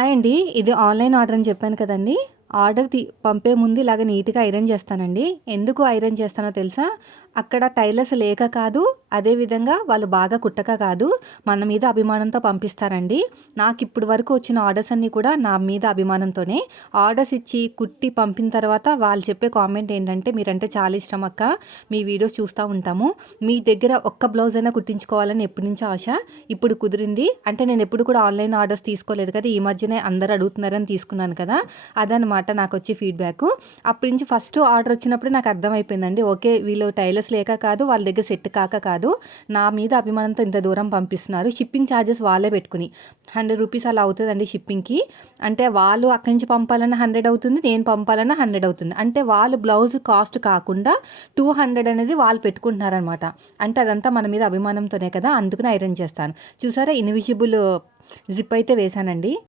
Hi అండి. ఇది online order అని చెప్పాను కదండీ! ఆర్డర్ పంపే ముందు ఇలాగ నీట్‌గా ఐరన్ చేస్తానండి. ఎందుకు ఐరన్ చేస్తానో తెలుసా? అక్కడ టైలర్స్ లేక కాదు, అదే విధంగా వాళ్ళు బాగా కుట్టక కాదు, మన మీద అభిమానంతో పంపిస్తారండి. నాకిప్పటి వరకు వచ్చిన ఆర్డర్స్ అన్నీ కూడా నా మీద అభిమానంతోనే. ఆర్డర్స్ ఇచ్చి, కుట్టి పంపిన తర్వాత వాళ్ళు చెప్పే కామెంట్ ఏంటంటే, "మీరంటే చాలా ఇష్టం అక్క. మీ వీడియోస్ చూస్తా ఉంటాము. మీ దగ్గర ఒక్క బ్లౌజ్ అయినా కుట్టించుకోవాలని ఎప్పటినుంచో ఆశ. ఇప్పుడు కుదిరింది." అంటే నేనెప్పుడు కూడా ఆన్‌లైన్ ఆర్డర్స్ తీసుకోలేదు కదా! ఈ మధ్యనే అందరూ అడుగుతున్నారని తీసుకున్నాను కదా! అదనమాట నాకొచ్చే ఫీడ్‌బ్యాకు. అప్పటి నుంచి ఫస్ట్ ఆర్డర్ వచ్చినప్పుడే నాకు అర్థమైపోయిందండి. ఓకే. వీళ్ళు టైలర్స్ లేక కాదు, వాళ్ళ దగ్గర సెట్ కాక కాదు. నా మీద అభిమానంతో ఇంత దూరం పంపిస్తున్నారు. షిప్పింగ్ ఛార్జెస్ వాళ్ళే పెట్టుకుని. రూ. 100 అలా అవుతదండి షిప్పింగ్‌కి. అంటే వాళ్ళు అక్కడి నుంచి పంపాలన్నా 100 అవుతుంది. నేను పంపాలన్నా 100 అవుతుంది. అంటే వాళ్ళు బ్లౌజ్ కాస్ట్ కాకుండా 200 అనేది వాళ్ళు పెట్టుకుంటున్నారనమాట. అంటే అదంతా మన మీద అభిమానంతోనే కదా! అందుకని ఐరన్ చేస్తాను. చూసారా ఇన్విజిబుల్ జిప్ అయితే వేశానండి.